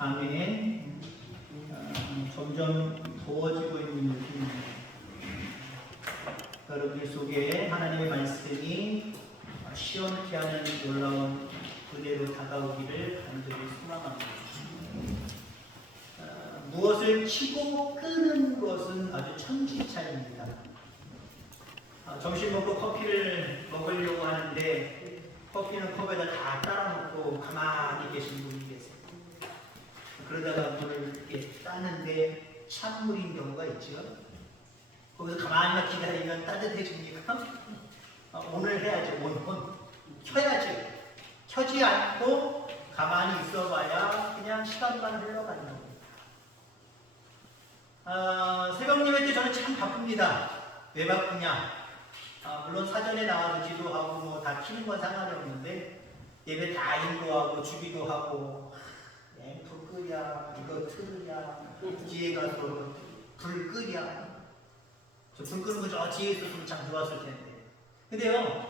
아멘. 점점 더워지고 있는 느낌입니다. 여러분들 속에 하나님의 말씀이 시원케 하는 놀라운 그대로 다가오기를 간절히 소망합니다. 무엇을 켜고 끄는 것은 아주 천지차입니다. 점심 먹고 커피를 먹으려고 하는데 커피는 컵에다 다 따라놓고 가만히 계신 분이 계세요. 그러다가 물을 이렇게 따는데 찬물인 경우가 있죠. 거기서 가만히 기다리면 따뜻해집니까? 오늘 해야지, 오늘 켜야지. 켜지 않고 가만히 있어봐야 그냥 시간만 흘러간다고. 새벽 예배 때 저는 참 바쁩니다. 왜 바쁘냐? 물론 사전에 나와서 기도하고 뭐 다 키는 건 상관이 없는데 예배 다 인도하고 주기도 하고 불 끄랴 이거 틀으랴 뒤에 가서 불 끄랴 저 불 끄는 거 저 뒤에 있었으면 참 좋았을 텐데. 근데요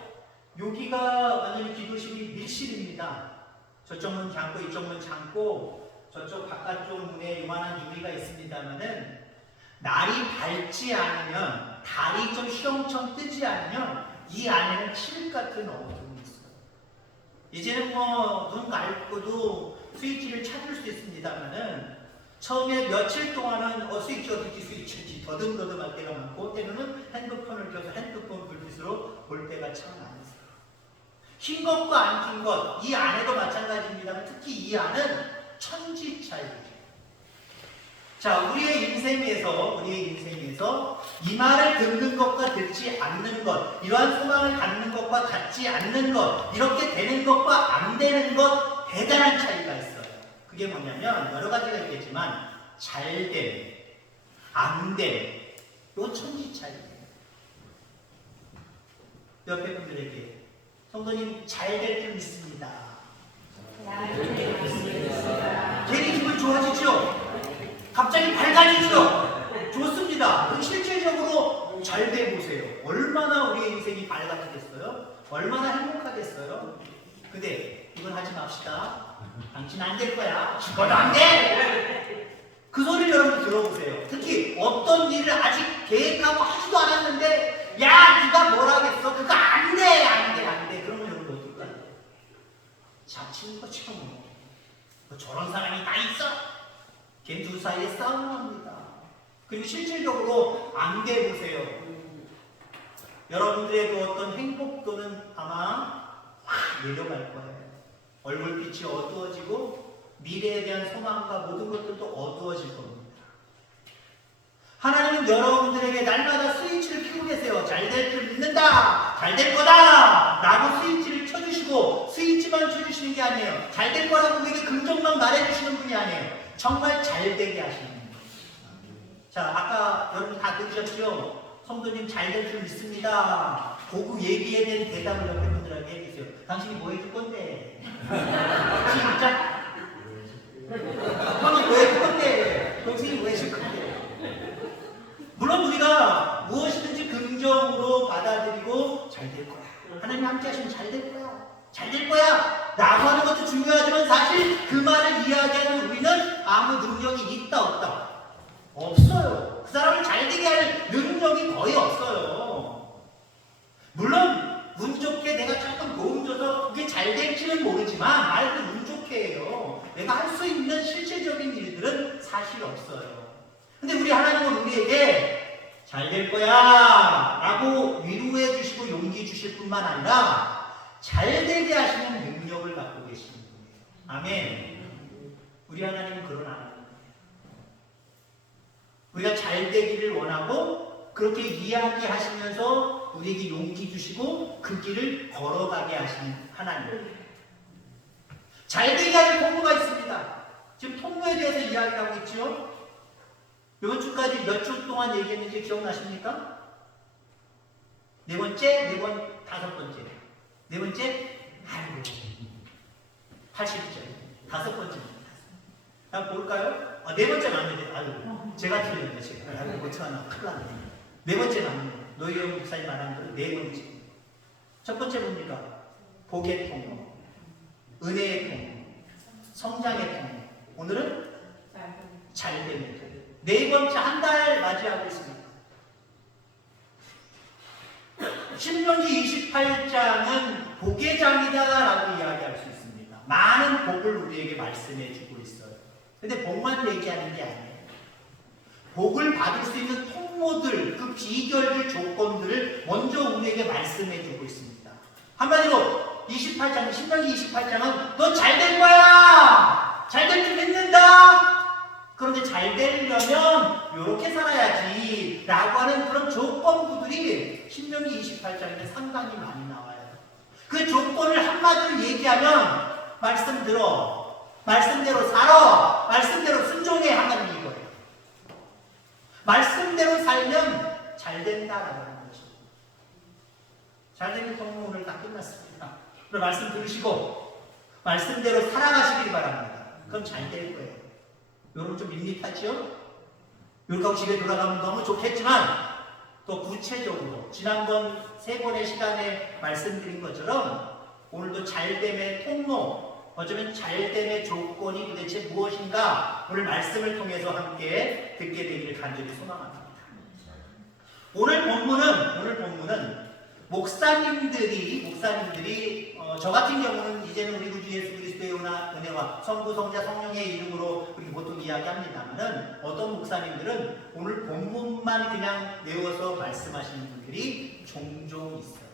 여기가 완전히 기도실이 밀실입니다. 저쪽 문 잠고 이쪽 문 잠고 저쪽 바깥쪽 문에 요만한 유리가 있습니다만은 날이 밝지 않으면 달이 좀 휘영청 뜨지 않으면 이 안에는 칠 같은 어둠이 있어요. 이제는 뭐 눈 감고도 스위치를 찾을 수 있습니다만은 처음에 며칠 동안은 스위치 어디지 스위치지 더듬더듬할 때가 많고 때로는 핸드폰을 켜서 핸드폰 불빛으로 볼 때가 참 많이 있어요. 킨 것과 안 킨 것 이 안에도 마찬가지입니다만 특히 이 안은 천지차이죠. 자, 우리의 인생에서 이 말을 듣는 것과 듣지 않는 것, 이러한 소망을 갖는 것과 갖지 않는 것, 이렇게 되는 것과 안 되는 것 대단한 차이가 있어요. 그게 뭐냐면 여러 가지가 있겠지만 잘됨, 안됨, 이건 천지 차이예요. 옆에 분들에게 성도님 잘될 줄 믿습니다. 괜히 기분 좋아지죠? 갑자기 밝아지죠? 좋습니다. 그럼 실질적으로 잘 돼보세요. 얼마나 우리의 인생이 밝아지겠어요? 얼마나 행복하겠어요? 근데 이건 하지 맙시다. 당신 안 될 거야. 죽어도 안 돼! 그 소리를 여러분 들어보세요. 특히 어떤 일을 아직 계획하고 하지도 않았는데 야 네가 뭘 하겠어? 그거 안 돼! 안 돼! 안 돼! 그러면 여러분 어떨까요? 자치는 거죠. 뭐 저런 사람이 다 있어? 걔 두 사이에 싸움을 합니다. 그리고 실질적으로 안 돼 보세요. 여러분들의 그 어떤 행복도는 아마 확 내려갈 거예요. 얼굴빛이 어두워지고 미래에 대한 소망과 모든 것들도 어두워질 겁니다. 하나님은 여러분들에게 날마다 스위치를 켜고 계세요. 잘 될 줄 믿는다. 잘 될 거다. 라고 스위치를 켜주시고 스위치만 켜주시는 게 아니에요. 잘 될 거라고 우리에게 긍정만 말해주시는 분이 아니에요. 정말 잘 되게 하시는 거예요. 자, 아까 여러분 다 들으셨죠? 성도님 잘 될 줄 믿습니다. 보고 얘기에 대한 대답을 옆에 분들에게 해주세요. 당신이 뭐 해줄 건데? 시작! 형이 뭐 해줄 건데? 동생이 뭐 해줄 건데? 물론 우리가 무엇이든지 긍정으로 받아들이고 잘 될 거야. 하나님 함께 하시면 잘 될 거야. 잘 될 거야! 라고 하는 것도 중요하지만 사실 그 말을 이야기하는 우리는 아무 능력이 있다 없다? 없어요. 그 사람을 잘 되게 할 능력이 거의 없어요. 물론 운 좋게 내가 조금 도움 줘서 그게 잘 될지는 모르지만 말도 운 좋게 해요. 내가 할 수 있는 실질적인 일들은 사실 없어요. 근데 우리 하나님은 우리에게 잘 될 거야 라고 위로해 주시고 용기 주실 뿐만 아니라 잘 되게 하시는 능력을 갖고 계시는 분이에요. 아멘. 우리 하나님은 그런 하나님이에요. 우리가 잘 되기를 원하고 그렇게 이야기하시면서 우리에게 용기 주시고 그 길을 걸어가게 하시는 하나님. 잘 되게 하는 통로가 있습니다. 지금 통로에 대해서 이야기를 하고 있죠. 이번 주까지 몇 주 동안 얘기했는지 기억나십니까? 네 번째, 다섯 번째. 네 번째, 80절. 다섯 번째입니다. 한번 볼까요? 네 번째 맞는데, 제가 틀렸네, 제가. 하나, 큰일 났네. 네 번째 맞는데, 노희영 목사님 말한 대로 네 번째. 첫 번째 뭡니까? 복의 통로, 은혜의 통로, 성장의 통로. 오늘 오늘은 잘됨의 통. 네 번째 한 달 맞이하고 있습니다. 신명기 28장은 복의 장이다라고 이야기할 수 있습니다. 많은 복을 우리에게 말씀해 주고 있어요. 근데 복만 얘기하는 게 아니에요. 복을 받을 수 있는 통로들, 그 비결, 조건들을 먼저 우리에게 말씀해 주고 있습니다. 한마디로 28장, 신명기 28장은 너 잘 될 거야! 잘 될 줄 믿는다! 그런데 잘 되려면 이렇게 살아야지 라고 하는 그런 조건부들이 신명기 28장에 상당히 많이 나와요. 그 조건을 한마디로 얘기하면 말씀 들어, 말씀대로 살아, 말씀대로 순종해 하나님 이거예요. 말씀대로 살면 잘 된다라고 하는 거죠. 잘 되는 통로 오늘 다 끝났습니다. 오늘 말씀 들으시고 말씀대로 살아가시길 바랍니다. 그럼 잘 될 거예요. 여러분 좀 밋밋하지요? 이렇게 하고 집에 돌아가면 너무 좋겠지만 또 구체적으로 지난번 3번의 시간에 말씀드린 것처럼 오늘도 잘됨의 통로, 어쩌면 잘됨의 조건이 도대체 무엇인가 오늘 말씀을 통해서 함께 듣게 되기를 간절히 소망합니다. 오늘 본문은 목사님들이 저 같은 경우는 이제는 우리 구주 예수 그리스도의 은혜와 성부, 성자, 성령의 이름으로 우리 보통 이야기합니다만은 어떤 목사님들은 오늘 본문만 그냥 외워서 말씀하시는 분들이 종종 있어요.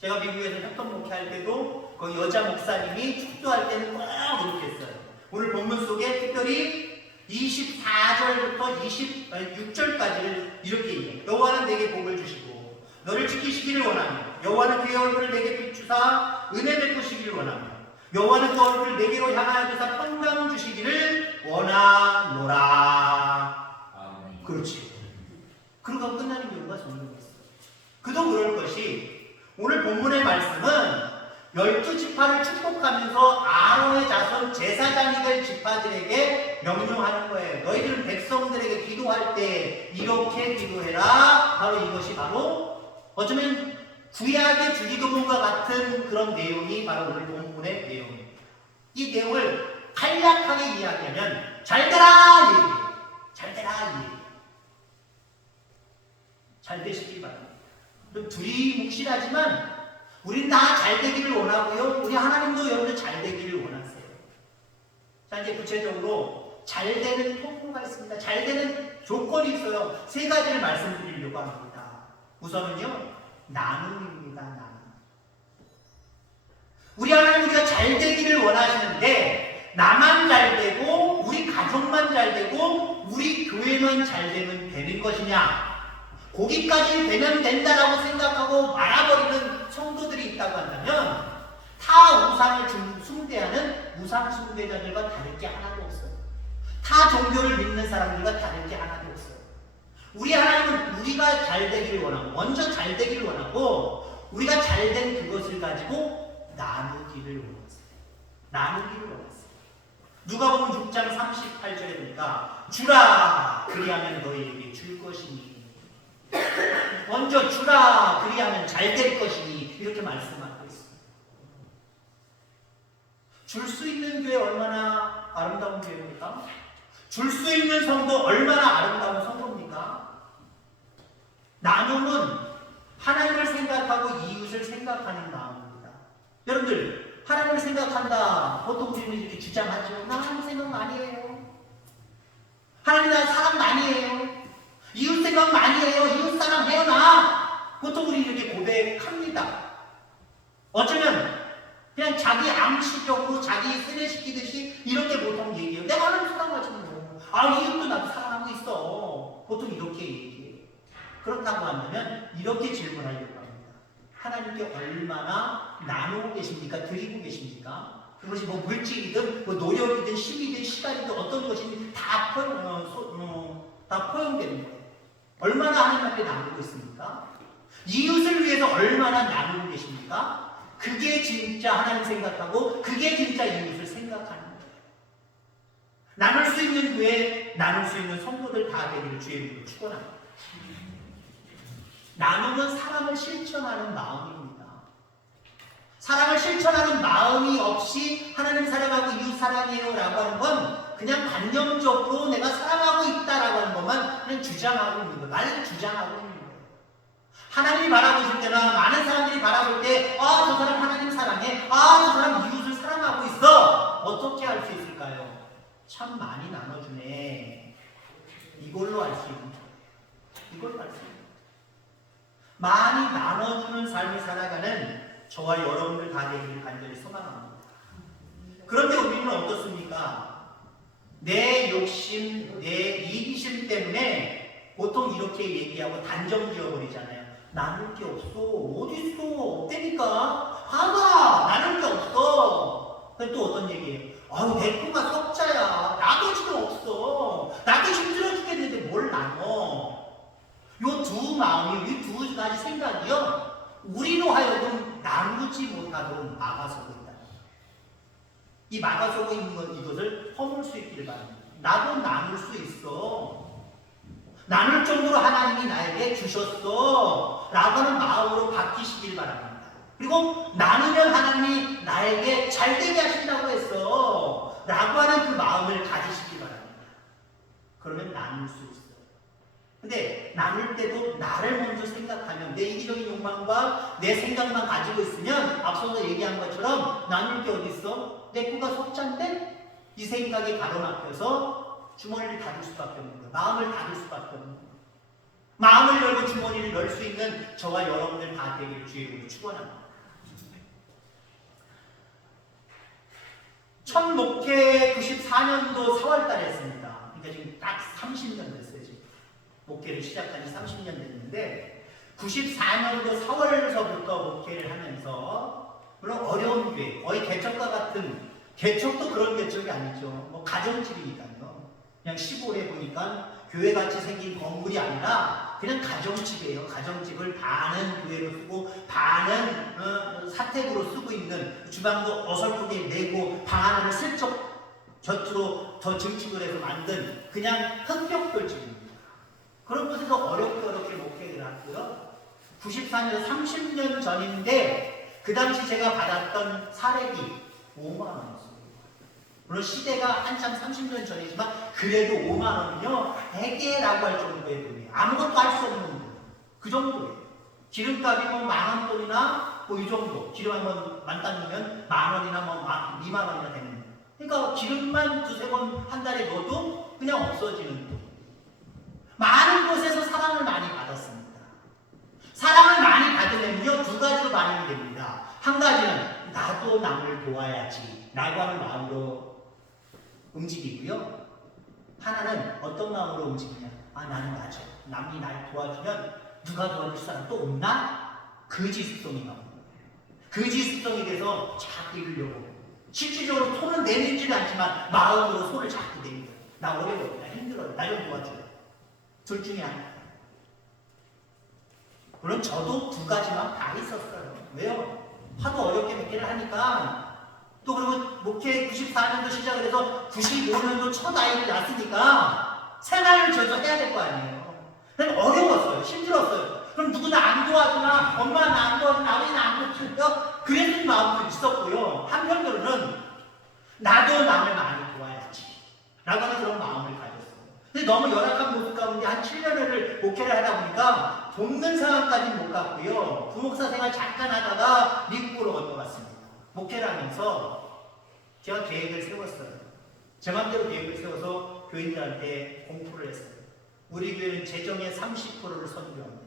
제가 미국에서 협동 목회할 때도 그 여자 목사님이 축도할 때는 꼭 그렇게 했어요. 오늘 본문 속에 특별히 24절부터 26절까지를 이렇게 얘기해요. 여호와는 내게 복을 주시고 너를 지키시기를 원하며 여호와는 그의 얼굴을 내게 비추사 은혜 베푸시기를 원하며 여호와는 그 얼굴을 내게로 향하여 주사 평강 주시기를 원하노라. 그렇지. 그러고 끝나는 경우가 종종 있어요. 그도 그럴 것이 오늘 본문의 말씀은 12지파를 축복하면서 아론의 자손 제사장이 될 지파들에게 명령하는 거예요. 너희들은 백성들에게 기도할 때 이렇게 기도해라. 바로 이것이 바로 어쩌면 구약의 주기도문과 같은 그런 내용이 바로 오늘 본문의 내용입니다. 이 내용을 간략하게 이야기하면 잘되라 얘기예요. 잘되라 얘기. 잘 되시길 바랍니다. 좀 두리뭉실하지만 우린 다 잘되기를 원하고요. 우리 하나님도 여러분들 잘되기를 원하세요. 자, 이제 구체적으로 잘되는 통로가 있습니다. 잘되는 조건이 있어요. 3가지를 말씀드리려고 합니다. 우선은요, 나눔입니다. 나눔. 우리 하나님 우리가 잘되기를 원하시는데 나만 잘되고 우리 가족만 잘되고 우리 교회만 잘되면 되는 것이냐? 거기까지 되면 된다라고 생각하고 말아버리는 성도들이 있다고 한다면 타 우상을 숭배하는 우상 숭배자들과 다를 게 하나도 없어요. 타 종교를 믿는 사람들과 다를 게 하나도 없어요. 우리 하나님은 우리가 잘되기를 원하고 먼저 잘되기를 원하고 우리가 잘된 그것을 가지고 나누기를 원하세요. 나누기를 원하세요. 누가복음 6장 38절에 보니까 주라 그리하면 너희에게 줄 것이니 먼저 주라 그리하면 잘 될 것이니 이렇게 말씀하고 있습니다. 줄 수 있는 교회 얼마나 아름다운 교회입니까? 줄 수 있는 성도 얼마나 아름다운 성도입니까? 나눔은 하나님을 생각하고 이웃을 생각하는 마음입니다. 여러분들 하나님을 생각한다 보통 우리는 이렇게 주장하죠. 나 하나님 생각 많이 해요. 하나님 나 사랑 많이 해요. 이웃 생각 많이 해요. 이웃 사랑 해요 나. 보통 우리 이렇게 고백합니다. 어쩌면 그냥 자기 암시적으로 자기 세뇌시키듯이 이렇게 보통 얘기해요. 내가 하나님 사랑하지 뭐. 이웃도 나도 사랑하고 있어. 보통 이렇게 얘기해요. 그렇다고 한다면 이렇게 질문하려고 합니다. 하나님께 얼마나 나누고 계십니까? 드리고 계십니까? 그것이 뭐 물질이든 뭐 노력이든 힘이든 시간이든 어떤 것이든 다 포용되는 거예요. 얼마나 하나님 앞에 나누고 있습니까? 이웃을 위해서 얼마나 나누고 계십니까? 그게 진짜 하나님 생각하고 그게 진짜 이웃을 생각하는 거예요. 나눌 수 있는 교회, 나눌 수 있는 성도들 다 되기를 주의 이름으로 축원합니다. 나누는 사랑을 실천하는 마음입니다. 사랑을 실천하는 마음이 없이 하나님 사랑하고 이웃 사랑해요 라고 하는 건 그냥 관념적으로 내가 사랑하고 있다라고 하는 것만 그냥 주장하고 있는 거예요. 나를 주장하고 있는 거예요. 하나님이 바라보실 때나 많은 사람들이 바라볼 때, 아, 저 사람 하나님 사랑해. 아, 저 사람 이웃을 사랑하고 있어. 어떻게 할 수 있을까요? 참 많이 나눠주네. 이걸로 알 수 있는 거예요. 이걸로 알 수 있는 거예요. 많이 나눠주는 삶을 살아가는 저와 여러분들 다 되기를 간절히 소망합니다. 그런데 우리는 어떻습니까? 내 욕심, 내 이기심 때문에 보통 이렇게 얘기하고 단정 지어버리잖아요. 나눌 게 없어. 어딨어? 없다니까. 봐봐. 나눌 게 없어. 근데 또 어떤 얘기예요? 아유, 내 꿈가 석자야. 나도 지금 없어. 나도 힘들어 죽겠는데 뭘 나눠? 요 두 마음이, 이 두 가지 생각이요. 우리로 하여금 나누지 못하도록 막아서고 있다. 이 막아서고 있는 것, 이것을 허물 수 있기를 바랍니다. 나도 나눌 수 있어. 나눌 정도로 하나님이 나에게 주셨어. 라고 하는 마음으로 바뀌시길 바랍니다. 그리고 나누면 하나님이 나에게 잘되게 하신다고 했어. 라고 하는 그 마음을 가지시기 바랍니다. 그러면 나눌 수 있어요. 근데 나눌 때도 나를 먼저 생각하면 내 이기적인 욕망과 내 생각만 가지고 있으면 앞서서 얘기한 것처럼 나눌 게 어디 있어? 내 거가 속잔데? 이 생각이 가로막혀서 주머니를 닫을 수밖에 없는 거예요. 마음을 닫을 수밖에 없는 거예요. 마음을 열고 주머니를 열 수 있는 저와 여러분들 다 되기를 주의 이름으로 축원합니다. 첫 목회 94년도 4월 달에 했습니다. 그러니까 지금 딱 30년 됐어요. 지금 목회를 시작한 지 30년 됐는데 94년도 4월서부터 목회를 하면서 물론 어려운 교회, 거의 개척과 같은, 개척도 그런 개척이 아니죠. 뭐 가정집이니까요. 그냥 시골에 보니까 교회같이 생긴 건물이 아니라 그냥 가정집이에요. 가정집을 반은 교회로 쓰고 반은 사택으로 쓰고 있는, 주방도 어설프게 내고 방 하나를 슬쩍 젖으로 더 증축을 해서 만든 그냥 흑벽돌집입니다. 그런 곳에서 어렵게 목회를 했고요. 94년 30년 전인데 그 당시 제가 받았던 사례비 5만 원이었어요. 물론 시대가 한참 30년 전이지만 그래도 5만 원이요 대개라고 할 정도의 돈이에요. 아무것도 할 수 없는 돈. 그 정도예요. 기름값이 뭐 10,000원 돈이나 뭐 이 정도. 기름 한번 만땅이면 10,000원이나 뭐 20,000원이나 되는 거. 그러니까 기름만 2-3번 한 달에 넣어도 그냥 없어지는 돈. 많은 곳에서 사랑을 많이 받았습니다. 사랑을 많이 받으면요 두 가지로 반응이 됩니다. 한 가지는 나도 남을 도와야지 라고 하는 마음으로 움직이고요. 하나는 어떤 마음으로 움직이냐? 아, 나는 맞아. 남이 날 도와주면 누가 도와줄 사람 또 없나? 거짓성이 나옵니다. 거짓성이 돼서 자꾸 이러려고. 실질적으로 손은 내밀지는 않지만 마음으로 손을 자꾸 내밀어요. 나 어려워. 나 힘들어요. 나 좀 도와줘. 둘 중에 하나. 물론 저도 두 가지만 다 있었어요. 왜요? 하도 어렵게 목회를 하니까 또 그리고 목회 94년도 시작을 해서 95년도 첫 아이를 낳았으니까 생활을 저도 해야 될 거 아니에요. 그럼 어려웠어요. 힘들었어요. 그럼 누구나 안 도와주나, 엄마는 안 도와주나, 아버지는 안 도와주나, 그랬던 마음도 있었고요. 한편으로는 나도 남을 많이 도와야지 라고 하는 그런 마음을 가졌어요. 근데 너무 열악한 모습 가운데 한 7년을 목회를 하다 보니까 돕는 상황까지는 못 갔고요. 부목사 생활 잠깐 하다가 미국으로 건너갔습니다. 목회를 하면서 제가 계획을 세웠어요. 제 맘대로 계획을 세워서 교인들한테 공포를 했어요. 우리 교회는 재정의 30%를 선교합니다.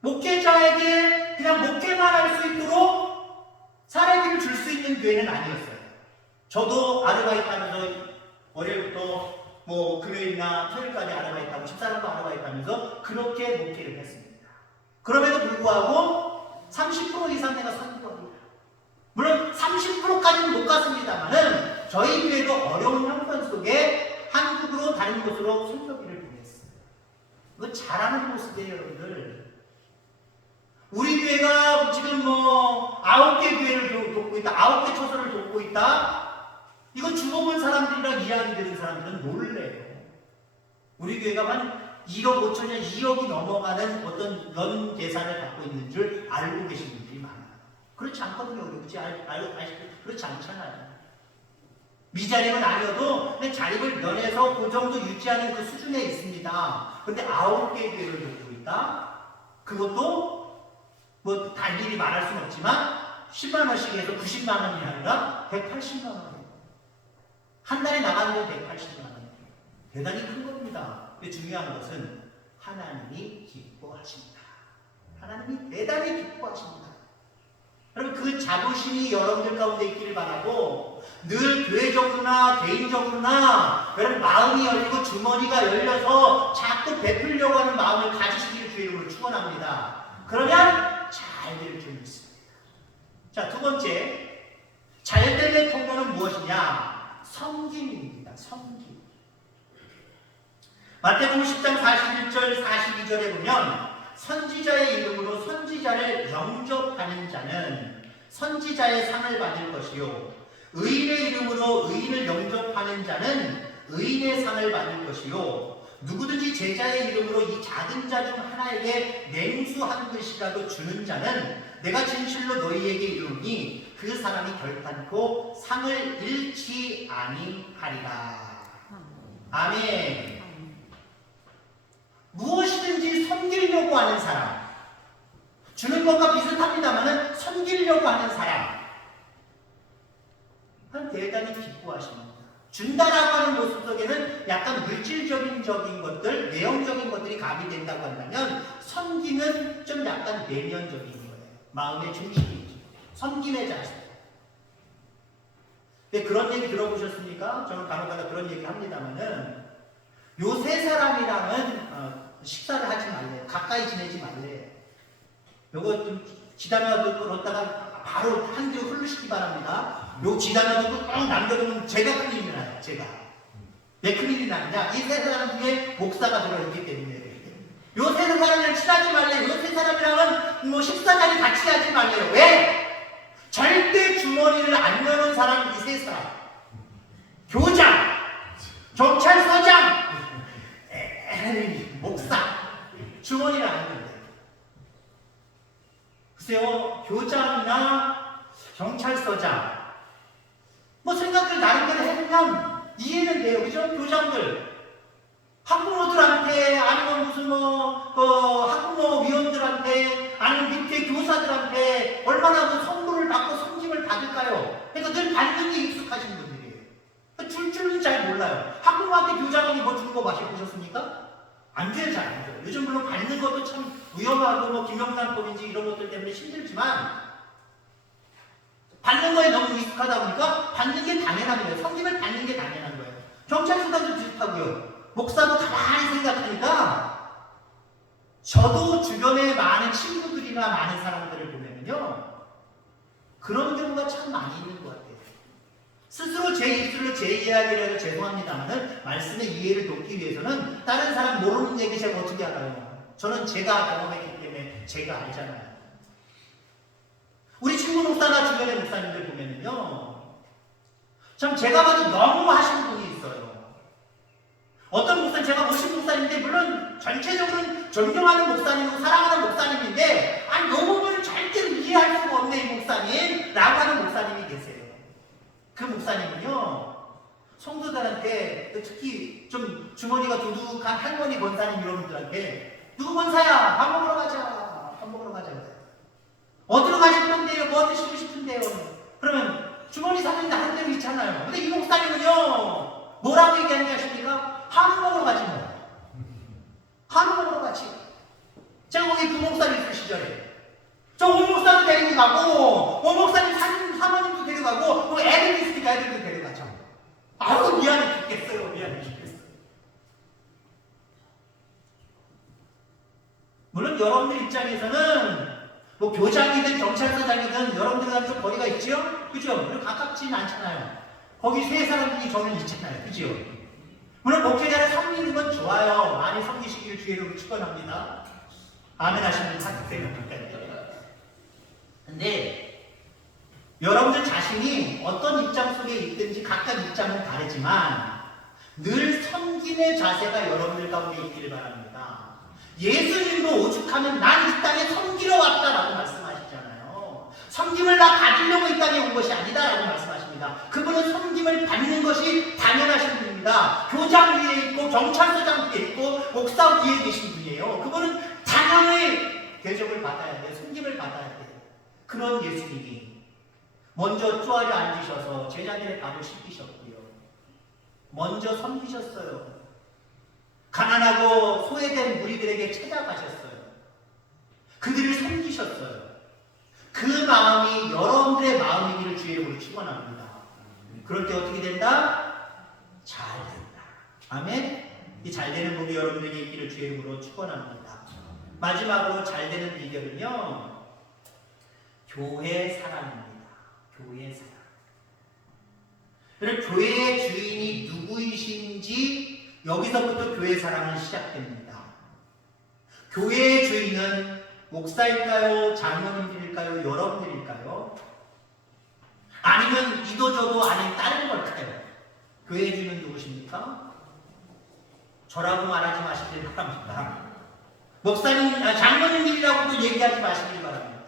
목회자에게 그냥 목회만 할 수 있도록 사례비를 줄 수 있는 교회는 아니었어요. 저도 아르바이트 하면서 월요일부터 뭐 금요일이나 토요일까지 아르바이트하고 집사람도 아르바이트하면서 그렇게 목회를 했습니다. 그럼에도 불구하고 30% 이상 내가 선교합니다. 물론 30%까지는 못 갔습니다만은 저희 교회도 어려운 형편 속에 한국으로 다른 곳으로 선교비를 보냈어요. 이거 잘하는 모습이에요, 여러분들. 우리 교회가 지금 뭐 9개 교회를 돕고 있다, 9개 초소를 돕고 있다. 이거 죽어본 사람들이랑 이야기 들은 사람들은 놀래요. 우리 교회가 한 1억 5천년, 2억이 넘어가는 어떤 연 재산을 갖고 있는 줄 알고 계신 분들이 많아요. 그렇지 않거든요. 그렇지 않잖아요. 미자립은 아니어도 그냥 자립을 면해서 그 정도 유지하는 그 수준에 있습니다. 근데 9개의 교회를 돌고 있다? 그것도 뭐 다 일일이 말할 수는 없지만 10만 원씩 해서 90만 원이 아니라 180만 원이에요. 한 달에 나가는 건 180만 원. 대단히 큰 겁니다. 근데 중요한 것은 하나님이 기뻐하십니다. 하나님이 대단히 기뻐하십니다. 여러분 그 자부심이 여러분들 가운데 있기를 바라고 늘 교회적으로나 개인적으로나 여러분 마음이 열리고 주머니가 열려서 자꾸 베풀려고 하는 마음을 가지시기를 주의 이름으로 축원합니다. 그러면 잘 될 줄 믿습니다. 자, 두 번째 잘됨의 통로는 무엇이냐? 섬김입니다. 섬김. 마태복음 10장 41절 42절에 보면 선지자의 이름으로 선지자를 영접하는 자는 선지자의 상을 받을 것이요 의인의 이름으로 의인을 영접하는 자는 의인의 상을 받을 것이요 누구든지 제자의 이름으로 이 작은 자 중 하나에게 냉수 한 그릇이라도 주는 자는 내가 진실로 너희에게 이르노니 그 사람이 결단코 상을 잃지 아니하리라. 아멘. 무엇이든지 섬기려고 하는 사람, 주는 것과 비슷합니다만 섬기려고 하는 사람, 대단히 기뻐하십니다. 준다라고 하는 모습 속에는 약간 물질적인 것들, 내용적인 것들이 가미된다고 한다면 섬기는 좀 약간 내면적인 거예요. 마음의 중심이죠. 섬김의 자세. 그런 얘기 들어보셨습니까? 저는 간혹가다 그런 얘기 합니다만은 요 세 사람이랑은 식사를 하지 말래요. 가까이 지내지 말래요. 요거 좀 지단어 듣고 그러다가 바로 한 뒤로 흐르시기 바랍니다. 요 지단어 듣고 꼭 남겨두면 제가 큰일이 나요. 제가. 왜 큰일이 나느냐? 이 세 사람 중에 목사가 들어있기 때문에. 요 세 사람이랑 친하지 말래요. 요 세 사람이랑은 뭐 식사까지 같이 하지 말래요. 왜? 절대 주머니를 안 여는 사람 이 세 사람. 교장, 경찰서장, 목사, 주머니를 안 여는데. 글쎄요, 교장이나 경찰서장, 뭐 생각을 나름대로 해보면 이해는 돼요. 그죠? 교장들. 학부모들한테, 아니면 무슨 학부모 위원들한테, 아니면 밑에 교사들한테 얼마나 그 선물을 받고 섬김을 받을까요? 그러니까 늘 받는 게 익숙하신 분들이에요. 줄 줄은 잘 몰라요. 학부모한테 교장님이 뭐 주는 거 보셨습니까? 안 줘요, 잘 안 줘요. 요즘 물론 받는 것도 참 위험하고 뭐 김영란법인지 이런 것들 때문에 힘들지만 받는 거에 너무 익숙하다 보니까 받는 게 당연한 거예요. 섬김을 받는 게 당연한 거예요. 경찰서도 비슷하고요. 목사도 가만히 생각하니까 저도 주변에 많은 친구들이나 많은 사람들을 보면요 그런 경우가 참 많이 있는 것 같아요. 스스로 제 입술로 제 이야기를 해서 죄송합니다만은 말씀의 이해를 돕기 위해서는 다른 사람 모르는 얘기 제가 어떻게 알아요? 저는 제가 경험했기 때문에 제가 알잖아요. 우리 친구 목사나 주변의 목사님들 보면은요 참 제가 봐도 너무 하시는 분이 있어요. 어떤 목사님, 제가 모신 목사님인데 물론 전체적으로는 존경하는 목사님이고 사랑하는 목사님인데 너무 절대로 이해할 수가 없네 이 목사님 라고 하는 목사님이 계세요. 그 목사님은요 성도들한테 특히 좀 주머니가 두둑한 할머니 권사님 이런 분들한테 누구 권사야 밥 먹으러 가자 밥 먹으러 가자 어디로 가실 건데요? 뭐 드시고 싶은데요? 그러면 주머니 사는데 한 대로 있잖아요. 근데 이 목사님은요 뭐라고 얘기하는 게 아십니까? 한우 먹으러 가지 뭐. 한우 먹으러 가지. 제가 거기 부목사님 있을 시절에 저 오목사도 데리고 가고 오목사님 사모님도 데려가고 뭐 애들 있으니까 애들도 데려가죠. 아우 미안해 죽겠어요. 미안해 죽겠어요. 물론 여러분들 입장에서는 뭐 교장이든 경찰서장이든 여러분들과는 좀 거리가 있죠? 그죠? 그리고 가깝지는 않잖아요. 거기 세 사람들이 저는 있잖아요. 그죠? 물론 목회자를 섬기는 건 좋아요. 많이 섬기시길 주의로 축원합니다. 아멘 하시면 하세요. 근데 여러분들 자신이 어떤 입장 속에 있든지 각각 입장은 다르지만 늘 섬김의 자세가 여러분들 가운데 있기를 바랍니다. 예수님도 오죽하면 난 이 땅에 섬기러 왔다라고 말씀하시잖아요. 섬김을 나 가지려고 이 땅에 온 것이 아니다라고 말씀하십니다. 그분은 섬김을 받는 것이 당연하신 분입니다. 교장 위에 있고 경찰서장 위에 있고 목사 위에 계신 분이에요. 그분은 당연히 대접을 받아야 돼요. 섬김을 받아야 돼요. 그런 예수님이 먼저 쪼아려 앉으셔서 제자들의 발을 씻기셨고요. 먼저 섬기셨어요. 가난하고 소외된 무리들에게 찾아가셨어요. 그들을 섬기셨어요. 그 마음이 여러분들의 마음이기를 주의 이름으로 축원합니다. 그럴 때 어떻게 된다? 잘 된다. 아멘. 이 잘 되는 복이 여러분에게 있기를 주의 이름으로 축원합니다. 마지막으로 잘 되는 비결은요, 교회 사랑입니다. 교회 사랑. 그럼 교회의 주인이 누구이신지 여기서부터 교회 사랑은 시작됩니다. 교회의 주인은 목사일까요? 장로님들일까요? 여러분들일까요? 아니면 이도저도 아닌 다른 걸까요? 교회의 주인은 누구십니까? 저라고 말하지 마시길 바랍니다. 목사님, 장로님들이라고도 얘기하지 마시길 바랍니다.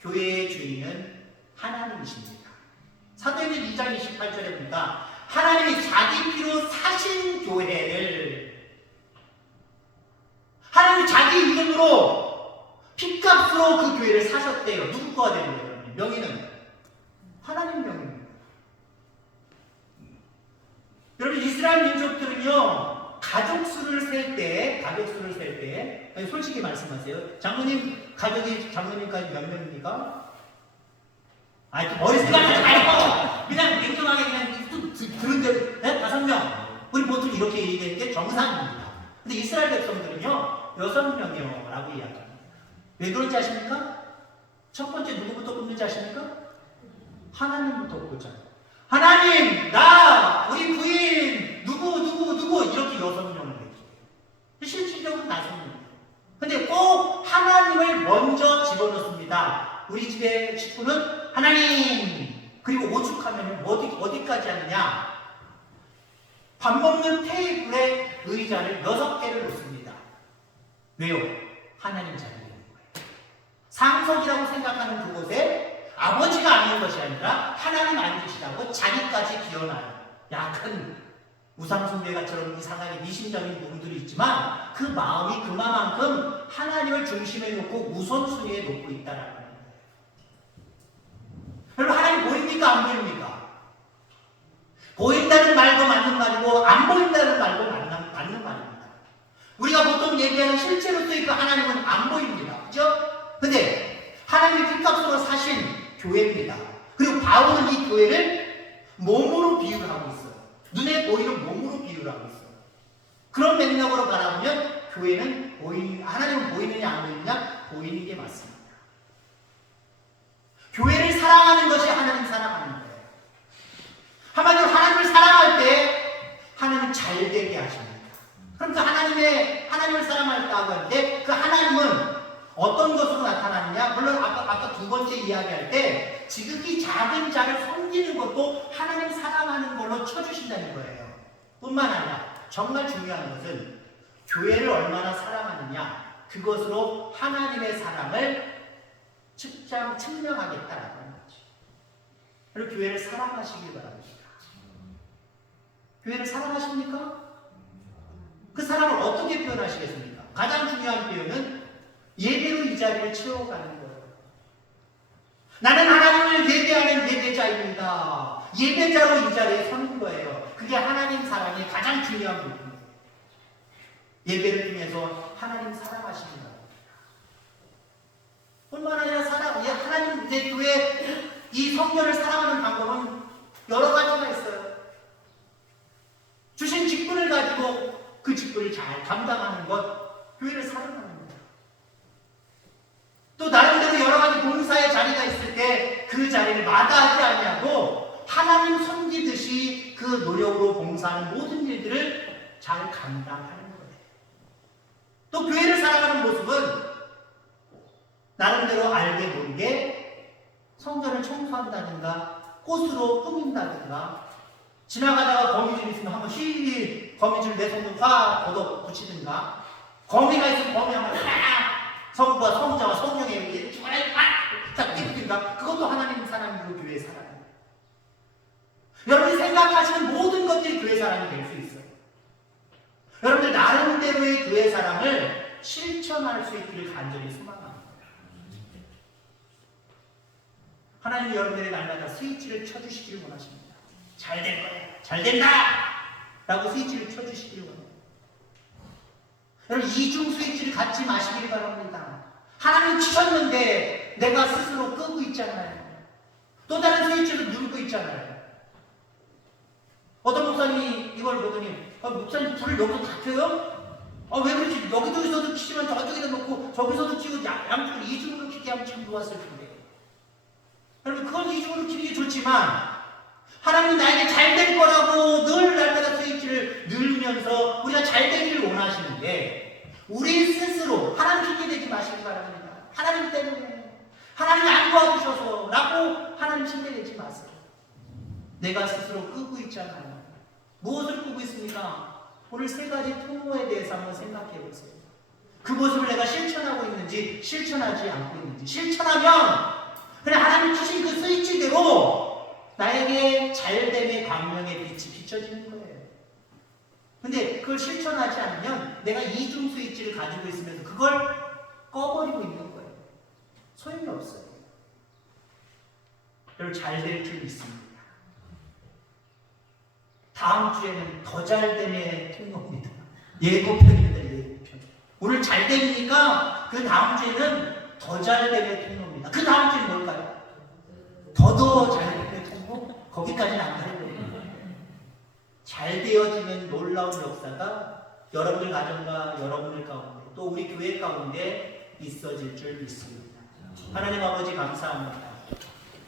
교회의 주인은 하나님이십니다. 사도행전 2장 28절에 보니까 하나님이 자기 피로 사신 교회를, 하나님이 자기 이름으로 핏값으로 그 교회를 사셨대요. 누구 거가 되는 거예요? 명의는 하나님 명의입니다. 여러분, 이스라엘 민족들은요, 가족 수를 셀 때, 솔직히 말씀하세요. 장모님 가족이 장모님까지 몇 명입니까? 머리 생각하지 말고 그냥 냉정하게 그냥 들은 대로 5명. 우리 보통 이렇게 얘기하는 게 정상입니다. 근데 이스라엘 백성들은요, 6명이요 라고 이야기합니다. 왜 그런지 아십니까? 첫 번째 누구부터 꼽는지 아십니까? 하나님부터 꼽잖아요. 하나님, 나, 우리 부인, 누구 이렇게 6명을 얘기해요. 실질적으로 5명이에요. 근데 꼭 하나님을 먼저 집어넣습니다. 우리 집의 식구는 하나님. 그리고 오죽하면 어디까지 하느냐? 밥 먹는 테이블에 의자를 6개를 놓습니다. 왜요? 하나님 자리에 있는 거예요. 상석이라고 생각하는 그곳에 아버지가 앉는 것이 아니라 하나님 앉으시라고 자리까지 비워놔요. 약간 우상숭배가처럼 이상하게 미심적인 부분들이 있지만 그 마음이 그만큼 하나님을 중심에 놓고 우선순위에 놓고 있다라는 거예요. 여러분, 하나님 보입니까? 안 보입니까? 보인다는 말도 맞는 말이고 안 보인다는 말도 맞는 말입니다. 우리가 보통 얘기하는 실제로서의 그 하나님은 안 보입니다. 그죠? 근데 하나님이 핏값으로 사신 교회입니다. 그리고 바울은 이 교회를 몸으로 비유를 하고 있어요. 눈에 보이는 몸으로 비유를 하고 있어요. 그런 맥락으로 바라보면 교회는 하나님은 보이느냐 안 보이느냐? 보이는 게 맞습니다. 교회를 사랑하는 것이 하나님 사랑하는 거예요. 한마디로 하나님을 사랑할 때 하나님 잘 되게 하십니다. 그럼 그 하나님을 사랑하겠다고 할 때 그 하나님은 어떤 것으로 나타나느냐? 물론 아까 두 번째 이야기할 때 지극히 작은 자를 섬기는 것도 하나님 사랑하는 걸로 쳐주신다는 거예요. 뿐만 아니라 정말 중요한 것은 교회를 얼마나 사랑하느냐, 그것으로 하나님의 사랑을 측량하겠다라는 거죠. 그리고 교회를 사랑하시길 바랍니다. 교회를 사랑하십니까? 그 사랑을 어떻게 표현하시겠습니까? 가장 중요한 표현은 예배로 이 자리를 채워가는 거예요. 나는 하나님을 예배하는 예배자입니다. 예배자로 이 자리에 서는 거예요. 그게 하나님 사랑의 가장 중요한 부분이에요. 예배를 통해서 하나님 사랑하십니다. 뿐만 아니라 하나님 내 교회 이 성전을 사랑하는 방법은 여러 가지가 있어요. 주신 직분을 가지고 그 직분을 잘 감당하는 것, 교회를 사랑하는 겁니다. 또 나름대로 여러 가지 봉사의 자리가 있을 때 그 자리를 마다하지 아니하고 하나님 섬기듯이 그 노력으로 봉사하는 모든 일들을 잘 감당하는 거예요. 또 교회를 사랑하는 모습은 나름대로 알게 모르게 성전을 청소한다든가 꽃으로 꾸민다든가 지나가다가 거미줄 있으면 한번 휘 거미줄 내 손으로 확 걷어 붙이든가 거미가 있으면 거미 한번 성부와 성자와 성령의 이렇게 막 있습니까? 그것도 하나님 사람으로 교회 사람이에요. 여러분이 생각하시는 모든 것들이 교회 사람이 될 수 있어요. 여러분들 나름대로의 교회 사랑을 실천할 수 있기를 간절히 소망합니다. 하나님이 여러분들의 날마다 스위치를 켜주시기를 원하십니다. 잘 될 거예요. 잘 된다! 라고 스위치를 켜주시기를 원해요. 여러분 이중 스위치를 갖지 마시길 바랍니다. 하나님 켜셨는데 내가 스스로 끄고 있잖아요. 또 다른 스위치를 누르고 있잖아요. 어떤 목사님이 이걸 보더니 목사님 불을 여기서 다 켜요? 왜 그러지? 여기서도 켜지만 저쪽에다 놓고 저기서도 켜고 양쪽으로 이중으로 켜게 하면 참 좋았을 텐데. 여러분 그건 이중으로 켜는 게 좋지만 하나님이 나에게 잘 될 거라고 늘 날마다 스위치를 누르면서 우리가 잘 되기를 원하시는데 우리 스스로 하나님 핑계 대지 마시기 바랍니다. 하나님 때문에 하나님이 안 도와주셔서 라고 하나님 핑계 대지 마세요. 내가 스스로 끄고 있잖아요. 무엇을 끄고 있습니까? 오늘 세 가지 통로에 대해서 한번 생각해 보세요. 그 모습을 내가 실천하고 있는지 실천하지 않고 있는지. 실천하면 그냥 하나님 주신 그 스위치대로 나에게 잘됨의 광명의 빛이 비춰지는 거예요. 근데 그걸 실천하지 않으면 내가 이중 스위치를 가지고 있으면서 그걸 꺼버리고 있는 거예요. 소용이 없어요. 여러분 잘 될 줄 믿습니다. 다음 주에는 더 잘됨의 통로입니다. 예고편입니다. 예고편. 오늘 잘됨이니까 그 다음 주에는 더 잘됨의 통로입니다. 그 다음 주에는 뭘까요? 더 잘됨의 통로? 거기까지는 안 가는 거예요. 잘 되어지는 놀라운 역사가 여러분들 가정과 여러분들 가운데 또 우리 교회 가운데 있어질 줄 믿습니다. 하나님 아버지 감사합니다.